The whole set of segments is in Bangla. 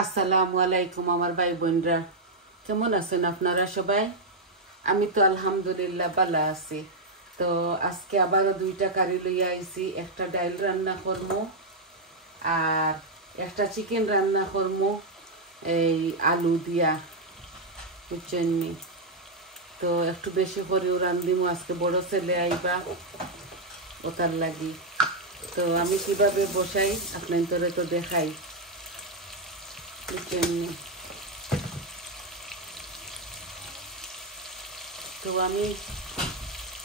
আসসালামু আলাইকুম আমার ভাই বোনরা, কেমন আছেন আপনারা সবাই? আমি তো আলহামদুলিল্লাহ ভালো আছি। তো আজকে আবারও দুইটা কারি লইয়া আইছি। একটা ডাইল রান্না করবো আর একটা চিকেন রান্না করবো এই আলু দিয়া, বুঝছেন নি? তো একটু বেশি করেও রান্ধিমু, আজকে বড় ছেলে আইবা ওটার লাগি। তো আমি কিভাবে বসাই আপনাদের তো দেখাই, বুঝছেন নি? তো আমি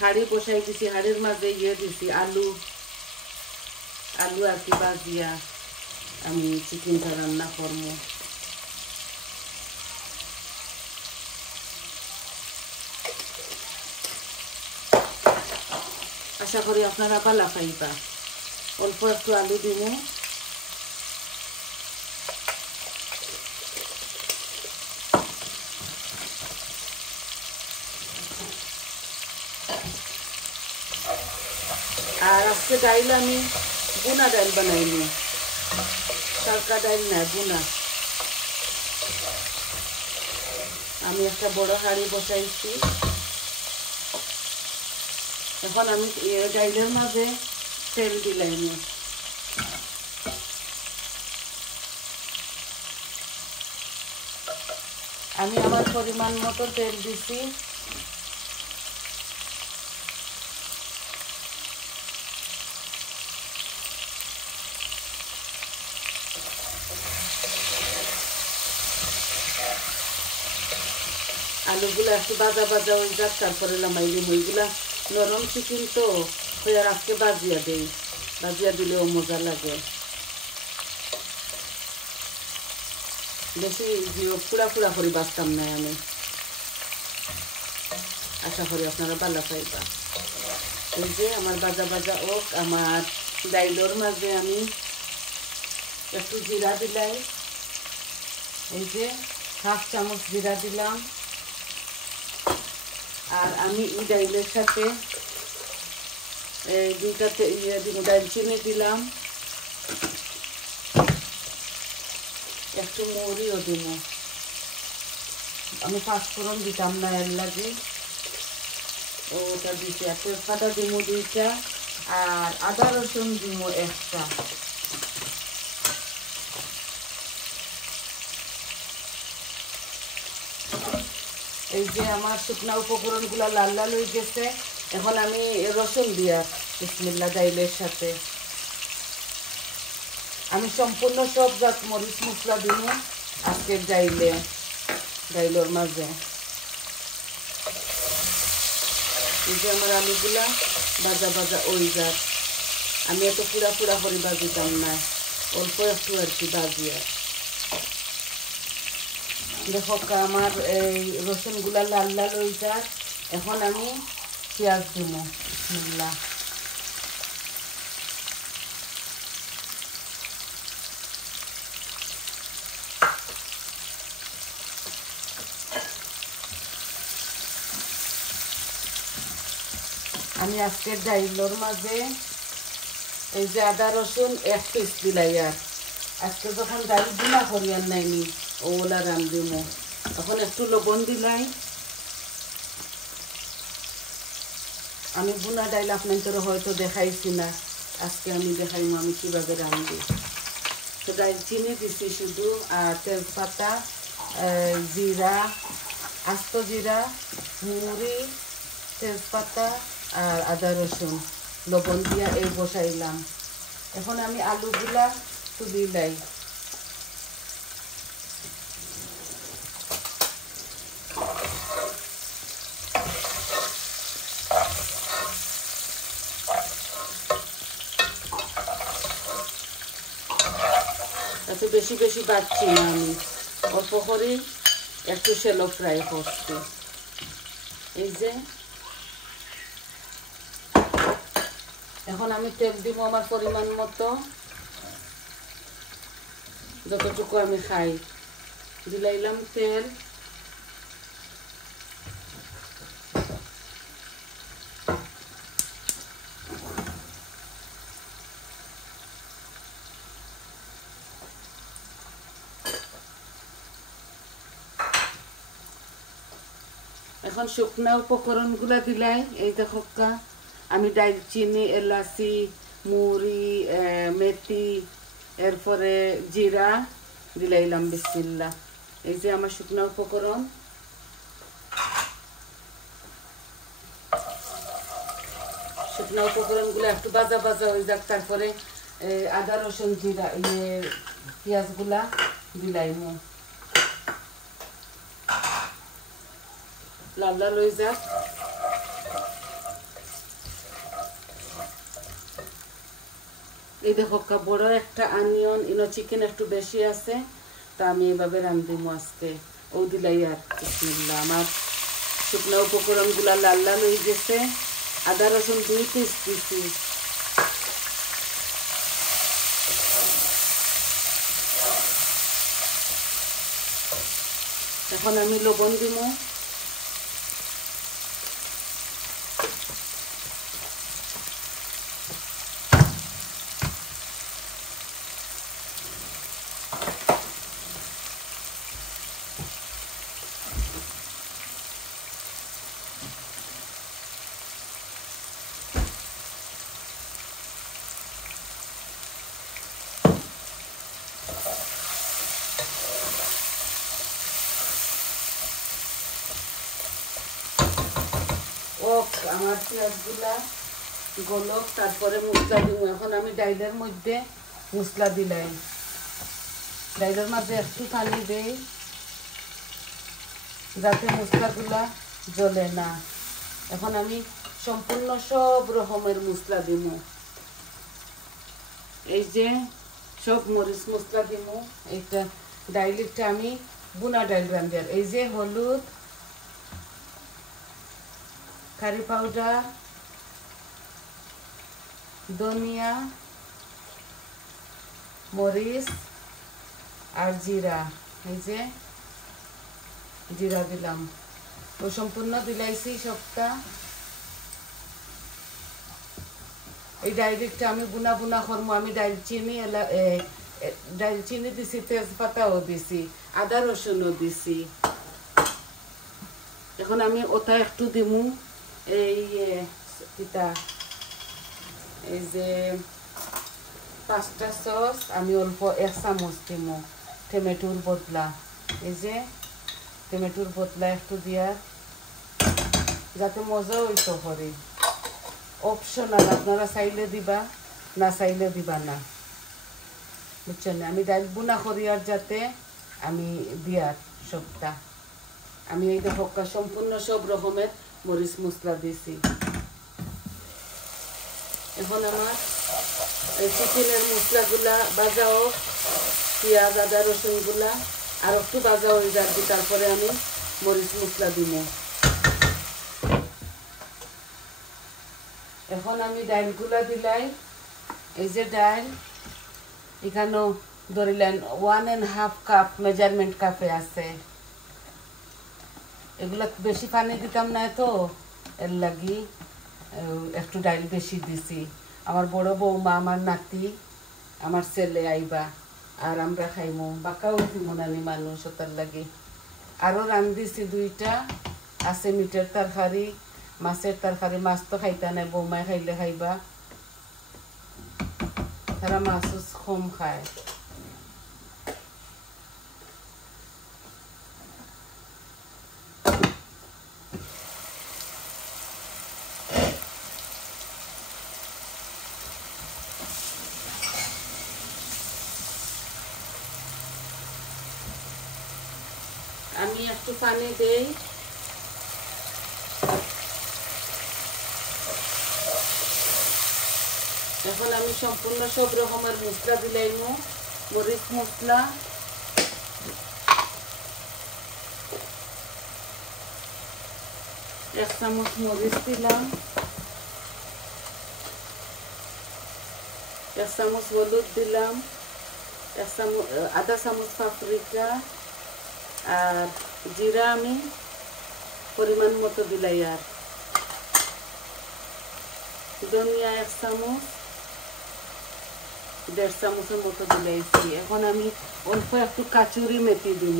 হাঁড়ি বসাই দিছি, হাঁড়ির মাঝে দিছি আলু আলু আর কি বাজিয়া আমি চিকেনটা রান্না করবো। আশা করি আপনারা ভালো পাইবা। অল্প একটু আলু দিব, আর আজকে ডাইল আমি গুনা ডাইল বানাইনি, তরকা ডাইল না, গুনা। আমি একটা বড় হাঁড়ি বসাইছি। এখন আমি ডাইলের মাঝে তেল দিলাইনি। আমি আমার পরিমাণ মতো তেল দিছি। আলুগুলো একটু বাজা বাজা হয়ে যাক, তারপরে নামাইলিম। ওইগুলা নরম চিকেন তো হয়ে আর আজকে বাজিয়া দেই, বাজিয়া দিলেও মজা লাগে। বেশি পুরা পুরা করে বাঁচতাম না আমি। আশা করি আপনারা ভালো পাইবা। এই যে আমার বাজা বাজা ওক, আমার ডাইলর মাঝে আমি একটু জিরা দিলাই। এই যে হাফ চামচ জিরা দিলাম। আর আমি এই ডাইলের সাথে এই দুইটাতে দারচিনি দিলাম, একটু মৌরিও দিব। আমি পাঁচফোড়ন দিতাম না, এর লাগে ওটা দিতে। আর তেজপাতা দিব দুইটা, আর আদা রসুন দিব একটা। এই যে আমার শুকনা উপকরণগুলো লাল লাল হয়ে গেছে। এখন আমি রসুন দিয়া বিসমিল্লাহ ডাইলের সাথে আমি সম্পূর্ণ সব জাত মরিচ মশলা দিব আজকের ডাইলের মাঝে। এই যে আমার আলুগুলা ভাজা ভাজা ওই যাক। আমি এত পুরা পুরা করে বাজিতাম না, অল্প একটু আর কি বাজিয়া। দেখো আমার এই রসুনগুলা লাল লাল হয়ে যাক। এখন আমি পেঁয়াজ দিব বিসমিল্লাহ। আমি আজকের ডাইলের মাঝে এই যে আদা রসুন এক পিস দিলাই। আর আজকে যখন ডাইল বুনা করিয়ার নাইনি ওলা রান্ধিম, তখন একটু লবণ দিলাই। আমি বুনা ডাইল আপনাদের হয়তো দেখাইছি না, আজকে আমি দেখাইম আমি কীভাবে রান্ধি। তো দারচিনি দিছি শুধু, আর তেজপাতা, জিরা, আস্ত জিরা, মুড়ি, তেজপাতা আর আদা রসুন লবণ দিয়া এই বসাইলাম। এখন আমি আলুগুলা তুলিলাই। এত বেশি বেশি বাড়ছি না, আমি অল্প করে একটু শ্যালো ফ্রাই করছি। এই যে এখন আমি তেল দিব আমার পরিমাণ মতো, যতটুকু আমি খাই দিলাইলাম তেল। এখন শুকনা উপকরণগুলো দিলাই। এই দেখো আমি দারচিনি, এলাচি, মুড়ি, মেথি, এরপরে জিরা দিলাইলাম। বিসমিল্লাহ। এই যে আমার শুকনা উপকরণ। শুকনা উপকরণগুলো একটু ভাজা ভাজা হয়ে যাক, তারপরে আদা রসুন জিরা পেঁয়াজগুলা দিলাইমু। লাল লাল হয়ে যাক। এই দেখো বড় একটা অনিয়ন, চিকেন একটু বেশি আছে, তা আমি এভাবে রান্ধিমু আজকে। ও দিলাই আর বিসমিল্লাহ। আমার শুকনো উপকরণগুলা লাল লাল হয়ে গেছে। আদা রসুন 2 পিস দিছি। এখন আমি লবণ দিব। আমার পেঁয়াজগুলা গলক, তারপরে মশলা দিব। এখন আমি ডাইলের মধ্যে মশলা দিলাই। ডাইলের মাঝে একটু পানি দেই যাতে মশলাগুলা জ্বলে না। এখন আমি সম্পূর্ণ সব রকমের মশলা দিব। এই যে সব মরিচ মশলা দিব। এইটা ডাইলটা আমি বুনা ডাইল রান্ধি। এই যে হলুদ, কারি পাউডার, ধনিয়া, মরিচ আর জিরা। এই যে জিরা দিলাম। ও সম্পূর্ণ দিলাইছি সবটা। এই ডাইরেক্টটা আমি বুনা বুনা করবো। আমি দারচিনি দিছি, তেজপাতাও দিছি, আদা রসুনও দিছি। এখন আমি ওটা একটু দিমু। এই যে 5টা সস আমি অল্প 1 চামচ দিমু টমেটোর বদলা। এই যে টমেটোর বদলা একটু দিয়া যাতে মজা হইতো করে। অপশনাল, আপনারা চাইলে দিবা, না চাইলে দিবা না, বুঝছেন? আমি ডাইল বুনা করি আর যাতে আমি দিয়ার সবটা। আমি এই দেখো সম্পূর্ণ সব রকমের মরিচ মশলা দিছি। এখন আমার চিকেনের মশলাগুলা ভাজা হোক, পেঁয়াজ আদা রসুনগুলা আর একটু ভাজা হয়ে যাবে, তারপরে আমি মরিচ মশলা দিব। এখন আমি ডাইলগুলা দিলাই। এই যে ডাইল এখানেও ধরিলেন 1.5 কাপ মেজারমেন্ট কাপে আছে। এগুলা বেশি পানি দিতাম না, তো এর লাগি একটু ডাইল বেশি দিছি। আমার বড় বৌমা, আমার নাতি, আমার ছেলে আইবা আর আমরা খাইমু, বাঁকাও মনানি মানুষ, তার লাগি আরও রান্ধিছি 2টা আছে মিটের তরকারি, মাছের তরকারি। মাছ তো খাইতা নাই, বৌমায় খাইলে খাইবা, তারা মাছ কম খায়। আমি একটু পানি দেই। এখন আমি সম্পূর্ণ সব রকমের মশলা দিলাইমু। মরিচ মশলা, এক চামচ মরিচ দিলাম, 1 চামচ হলুদ দিলাম, আধা চামচ পাপরিকা, আর জিরা আমি পরিমাণ মতো দিলাই, আর ধনিয়া 1 চামচ, 1.5 চামচের মতো দিলাইছি। এখন আমি অল্প একটু কাচুরি মেথি দিব।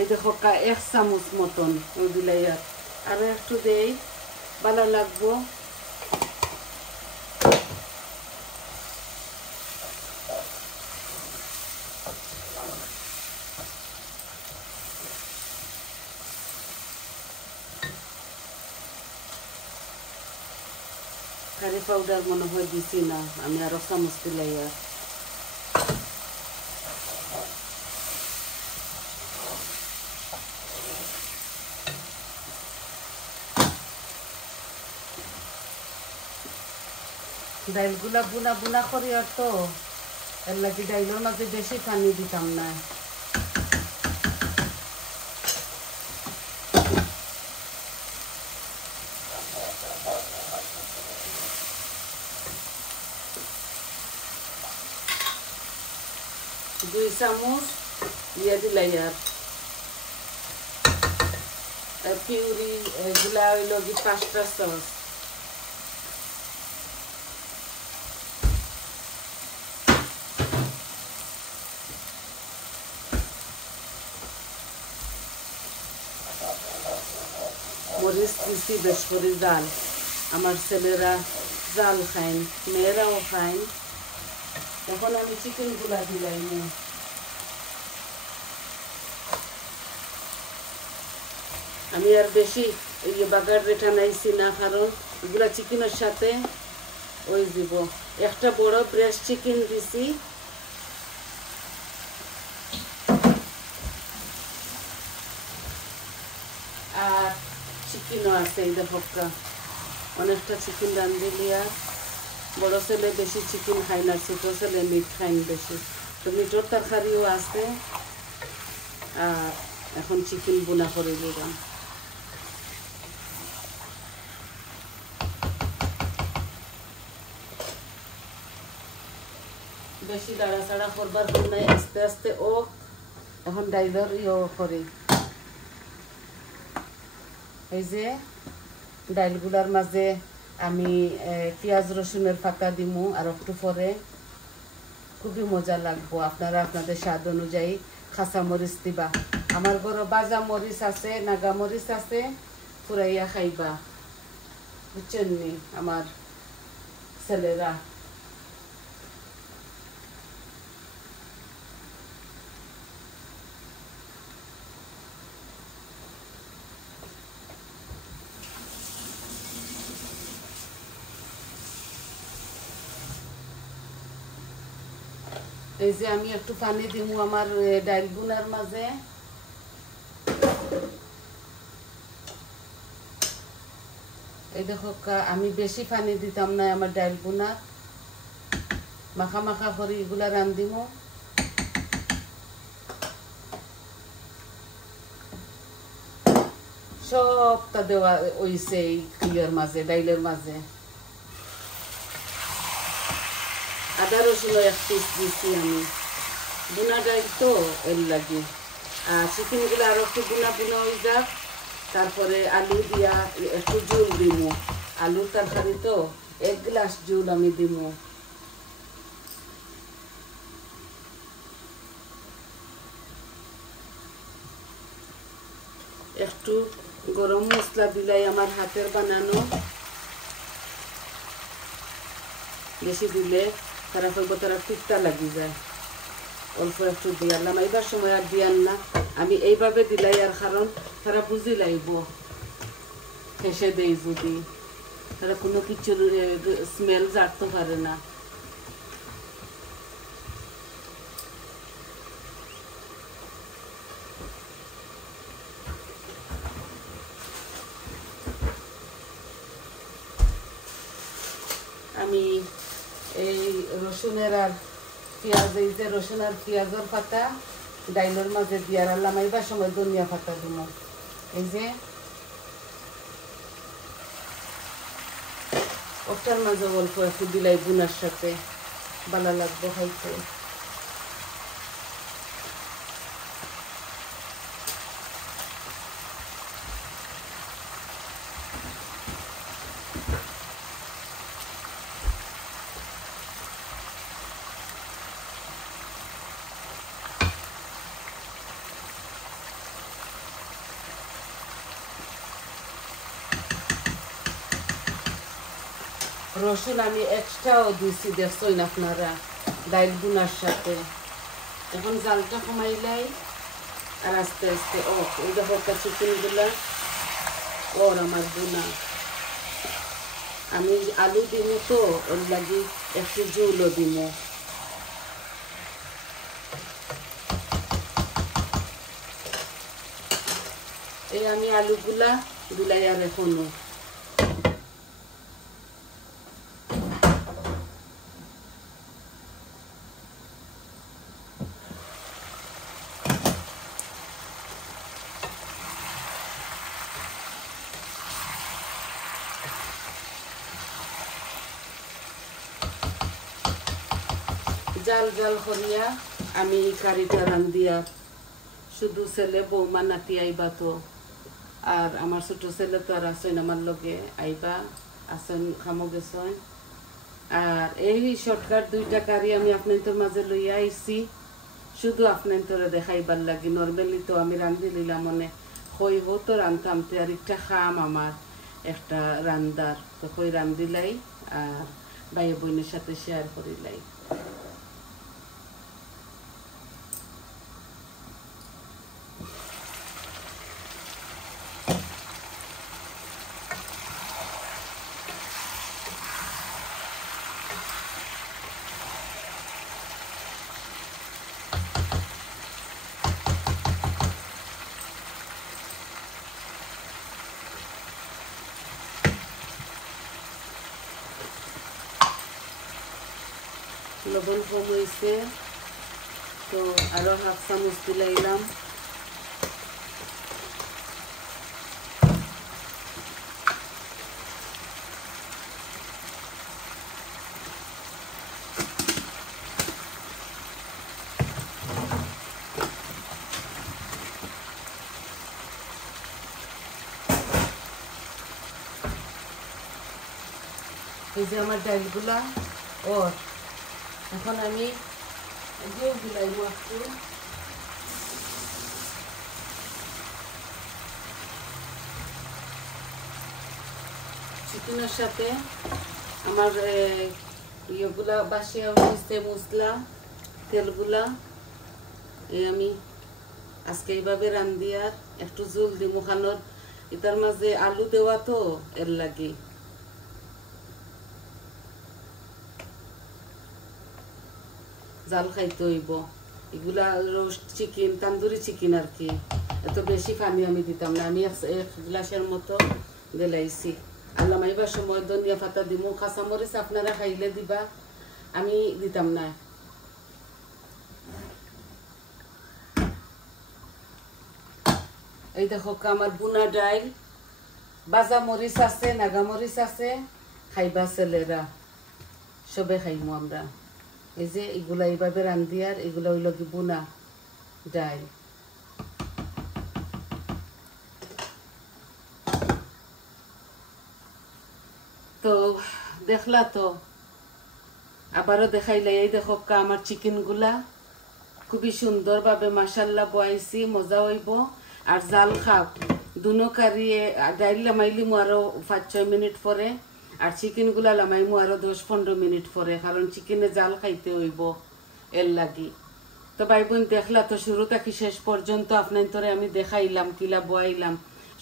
এই দেখো 1 চামচ মতন দিলাই আর একটু দেই ভালো লাগবো। কারি পাউডার মনে হয় দিছি না, আমি আরো চামচ দিলাই ডাইলগুলা বুনা বুনা করি আর তো এর লাগি ডাইলের মাঝে বেশি পানি দিতাম না। দুই চামচ দিয়ে দিলাই আর পিউরি এগুলা হইল কি 5টা সস। মরিচ দিছি বেশ করে জাল, আমার ছেলেরা জাল খাইন, মেয়েরাও খাইন। এখন আমি চিকেন গুলা দিলাই আমি আর বেশি বাগার রেটা নাইছি না, কারণ এগুলা চিকেনের সাথে ওই দিব। একটা বড় ব্রেস্ট চিকেন দিছি আর চিকেনও আছে। এই দেখো অনেকটা চিকেন রান্ধি লিয়া। বড় ছেলে বেশি চিকেন খায় না, ছোট ছেলে মিট খাইন বেশি, তো মিটর তরকারিও আছে। আর এখন চিকেন বোনা করে দিলাম। বেশি দাঁড়াচাড়া করবার জন্য আস্তে আস্তে ও এখন ডাইলের করে। এই যে ডাইলগুলার মাঝে আমি পেঁয়াজ রসুনের পাতা দিমু আর একটু পরে, খুবই মজা লাগবো। আপনারা আপনাদের স্বাদ অনুযায়ী কাঁচা মরিচ দিবা। আমার ঘরে বাজা মরিচ আছে, নাগা মরিচ আছে, পুরাইয়া খাইবা, বুঝছেন নি আমার ছেলেরা। এই যে আমি একটু পানি দিমু আমার ডাইল বুনার মাঝে। এই দেখো আমি বেশি পানি দিতাম না আমার ডাইল বুনা, মাখা মাখা করে এগুলা রান্ধিমু। সবটা দেওয়া হইছে এই ইয়ের মাঝে, ডাইলের মাঝে। আদা রসুন 1 পিস দিচ্ছি আমি, বুনা ডাইল তো এর লাগে। আর চিকেনগুলো আরো একটু বুনা বুনা হয়ে যাক, তারপরে আলু দিয়া একটু জল দিমু। আলুর তরকারি তো 1 গ্লাস জল আমি দিমু। একটু গরম মশলা দিলাই আমার হাতের বানানো, বেশি দিলে তারা করব তারা তিক্তা লাগি যায়। অল্প একটু দিয়ালাম, এইবার সময় আর দিয়ান না, আমি এইভাবে দিলাই আর কারণ তারা বুঝি লাইব হেসে দেই যদি, তারা কোনো কিছুর স্মেল জানতে পারে না। আমি এই রসুনের আর পেঁয়াজ, এই যে রসুন আর পেঁয়াজের পাতা ডাইলের মাঝে দিয়ে রাখলাম, এইবার সময় ধনিয়া পাতা দিব। এই যে ওটার মাঝে অল্প একটু দিলাই বুনার সাথে, ভালো লাগবে খাইতে। রসুন আমি এক্সট্রাও দিয়েছি, দেখছেন আপনারা ডাইল বুনার সাথে। এখন জালটা কমাইলাই আর আস্তে আস্তে ওই দেখো চিকেনগুলা ওর আমার বুনা। আমি আলু দিব তো ওর লাগি একটু জলও দিব। এই আমি আলুগুলা গুলাই আর এখনো জাল জাল করিয়া আমি এই কারিটা রান্ধিয়া শুধু ছেলে বৌমা নাতি আইবা তো, আর আমার ছোট ছেলে তো আর আসেন আমার লগে আইবা আসেন খামো গেছেন। আর এই শর্টকাট দুইটা কারি আমি আপনাদের মাঝে লইয়া আইছি শুধু আপনাদের দেখাইবার লাগি। নর্মালি তো আমি রান্ধি লইলাম মনে হই হো তো রান্ধতাম তো আর একটা খাম আমার একটা রান্দার তো হই রান্ধিলাই আর ভাই বোনের সাথে শেয়ার করিলাই। লবণ কম হয়েছে তো আরো হাফ চামচ দিলাইলাম। এই যে আমার ডালগুলা ওর এখন আমি গুলাইব একটু। চিকেনের সাথে আমার ইয়েগুলা বাসিয়া উঠেছে মশলা তেলগুলা এই আমি আজকে এইভাবে রান্ধি আর একটু জল দিমু খানোর এটার মাঝে আলু দেওয়া তো এর লাগে। জাল খাইতে হইব এগুলা রোস্ট চিকেন তান্দুরি চিকেন আর কি, এত বেশি পানি আমি দিতাম না, আমি এক গ্লাসের মতো দিলাইছি। আর লামাইবার সময় ধনিয়া পাতা দিমু, কাঁচামরিচ আপনারা খাইলে দিবা, আমি দিতাম না। এই দেখো আমার বুনা ডাইল, বাজা মরিচ আছে, নাগা মরিচ আছে, খাইবা ছেলেরা সবে খাইমু আমরা। এই যে এগুলা এইভাবে রান্ধি আর এগুলা হইল কি বুনা ডাইল। তো দেখলা তো আবারও দেখাইলে এই দেখো আমার চিকেন গুলা খুবই সুন্দর ভাবে মাশাল্লাহ বয়াইছি, মজা হইব। আর জাল খাও দুনো কারি ডাইল লামাইলিমু আরো 5-6 মিনিট পরে, আর চিকেন গুলা লামাইমু আরো 10-15 মিনিট পরে, কারণ চিকেনে জাল খাইতে হইব এর লাগি। তো ভাই বোন দেখলা তো শুরু থেকে শেষ পর্যন্ত আপনাদের আমি দেখাইলাম কিলা বয়াইলাম,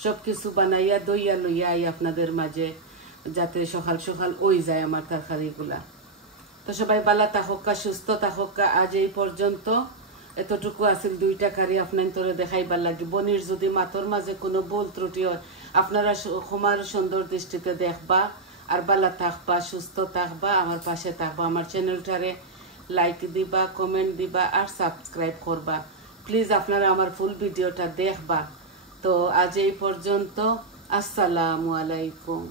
সবকিছু বানাইয়া দইয়া লইয়া আই আপনাদের মাঝে, যাতে সকাল সকাল ওই যায় আমার তরকারিগুলা। তো সবাই ভালো থাকুকা, সুস্থ থাকুকা। আজ এই পর্যন্ত এতটুকু আছিল দুইটা কারি আপনাদের দেখাইবার লাগি। বনির যদি মাথর মাঝে কোনো ভুল ত্রুটি হয় আপনারা ক্ষমার সুন্দর দৃষ্টিতে দেখবা, আর ভালো থাকবা, সুস্থ থাকবা, আমার পাশে থাকবা, আমার চ্যানেলটারে লাইক দিবা, কমেন্ট দিবা আর সাবস্ক্রাইব করবা প্লিজ। আপনারা আমার ফুল ভিডিওটা দেখবা। তো আজ এই পর্যন্ত, আসসালামু আলাইকুম।